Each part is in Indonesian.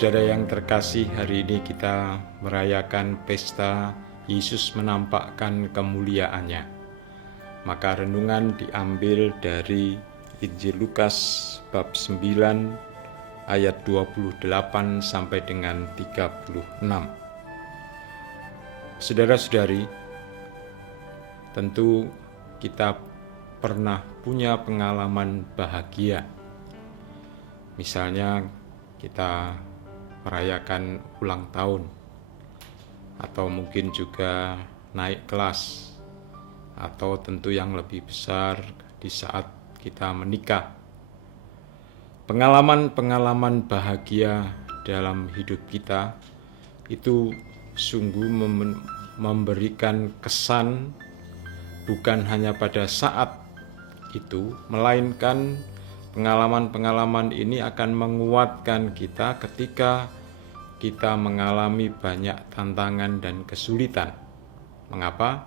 Saudara yang terkasih, hari ini kita merayakan pesta Yesus menampakkan kemuliaannya. Maka renungan diambil dari Injil Lukas bab 9 ayat 28 sampai dengan 36. Saudara-saudari, tentu kita pernah punya pengalaman bahagia. Misalnya kita merayakan ulang tahun, atau mungkin juga naik kelas, atau tentu yang lebih besar di saat kita menikah. Pengalaman-pengalaman bahagia dalam hidup kita itu sungguh memberikan kesan bukan hanya pada saat itu, melainkan pengalaman-pengalaman ini akan menguatkan kita ketika kita mengalami banyak tantangan dan kesulitan. Mengapa?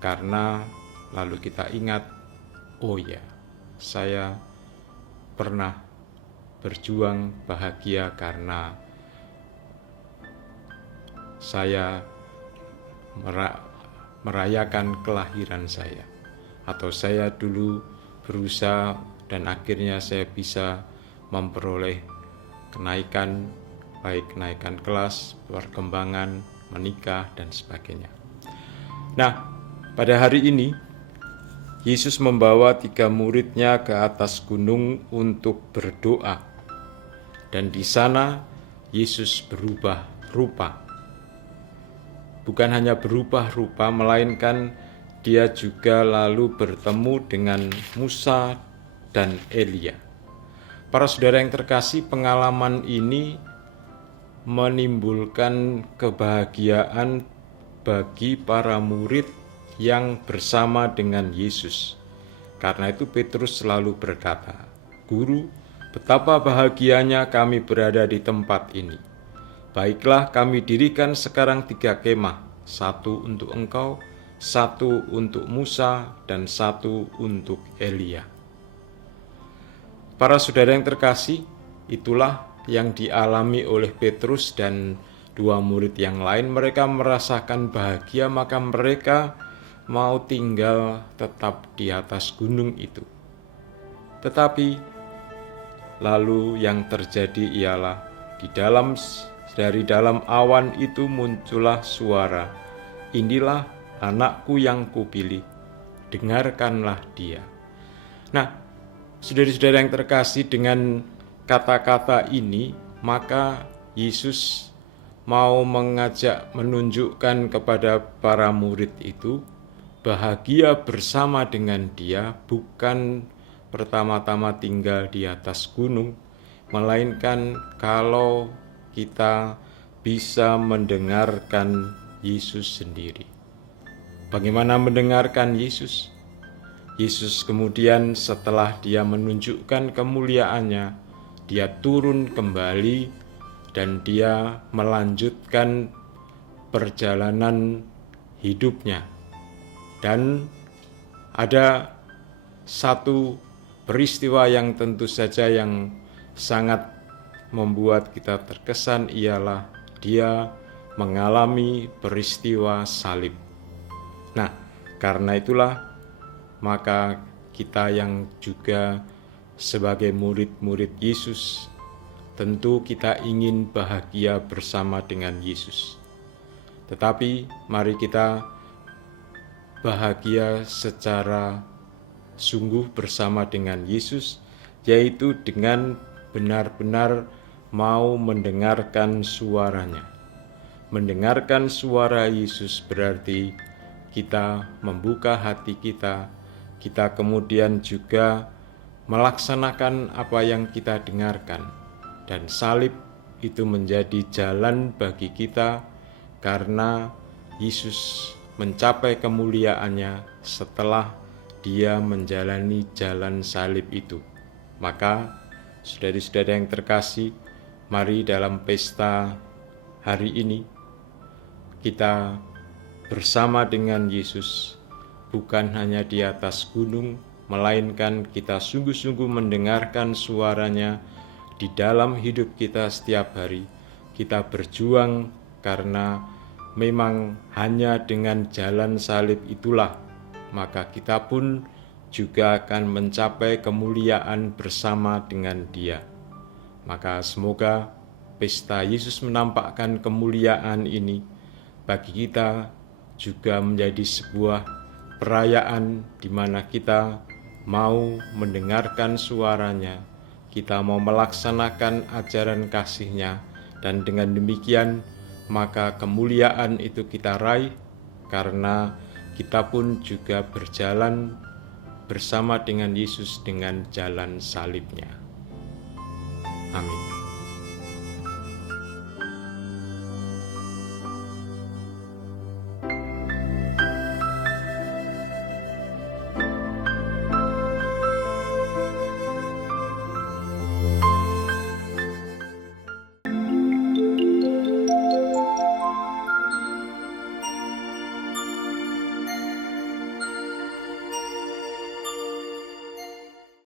Karena lalu kita ingat, oh ya, saya pernah berjuang bahagia karena saya merayakan kelahiran saya, atau saya dulu berusaha dan akhirnya saya bisa memperoleh kenaikan, baik kenaikan kelas, perkembangan, menikah, dan sebagainya. Nah, pada hari ini Yesus membawa 3 muridnya ke atas gunung untuk berdoa, dan di sana Yesus berubah rupa. Bukan hanya berubah rupa, melainkan dia juga lalu bertemu dengan Musa dan Elia. Para saudara yang terkasih, pengalaman ini menimbulkan kebahagiaan bagi para murid yang bersama dengan Yesus. Karena itu Petrus selalu berkata, "Guru, betapa bahagianya kami berada di tempat ini. Baiklah, kami dirikan sekarang 3 kemah, 1 untuk engkau, 1 untuk Musa, dan 1 untuk Elia." Para saudara yang terkasih, itulah yang dialami oleh Petrus dan 2 murid yang lain. Mereka merasakan bahagia, maka mereka mau tinggal tetap di atas gunung itu. Tetapi lalu yang terjadi ialah dari dalam awan itu muncullah suara, "Inilah anakku yang kupilih, dengarkanlah dia." Nah, saudara-saudara yang terkasih, dengan kata-kata ini maka Yesus mau menunjukkan kepada para murid itu bahagia bersama dengan dia bukan pertama-tama tinggal di atas gunung, melainkan kalau kita bisa mendengarkan Yesus sendiri. Bagaimana mendengarkan Yesus? Yesus kemudian setelah dia menunjukkan kemuliaannya, dia turun kembali dan dia melanjutkan perjalanan hidupnya. Dan ada satu peristiwa yang tentu saja yang sangat membuat kita terkesan, ialah dia mengalami peristiwa salib. Nah, karena itulah maka kita yang juga sebagai murid-murid Yesus, tentu kita ingin bahagia bersama dengan Yesus. Tetapi mari kita bahagia secara sungguh bersama dengan Yesus, yaitu dengan benar-benar mau mendengarkan suaranya. Mendengarkan suara Yesus berarti kita membuka hati kita kemudian juga melaksanakan apa yang kita dengarkan. Dan salib itu menjadi jalan bagi kita karena Yesus mencapai kemuliaannya setelah dia menjalani jalan salib itu. Maka saudara-saudara yang terkasih, mari dalam pesta hari ini kita bersama dengan Yesus, bukan hanya di atas gunung, melainkan kita sungguh-sungguh mendengarkan suaranya di dalam hidup kita setiap hari. Kita berjuang karena memang hanya dengan jalan salib itulah maka kita pun juga akan mencapai kemuliaan bersama dengan Dia. Maka semoga pesta Yesus menampakkan kemuliaan ini bagi kita juga menjadi sebuah perayaan di mana kita mau mendengarkan suaranya, kita mau melaksanakan ajaran kasih-Nya, dan dengan demikian maka kemuliaan itu kita raih karena kita pun juga berjalan bersama dengan Yesus dengan jalan salibnya. Amin.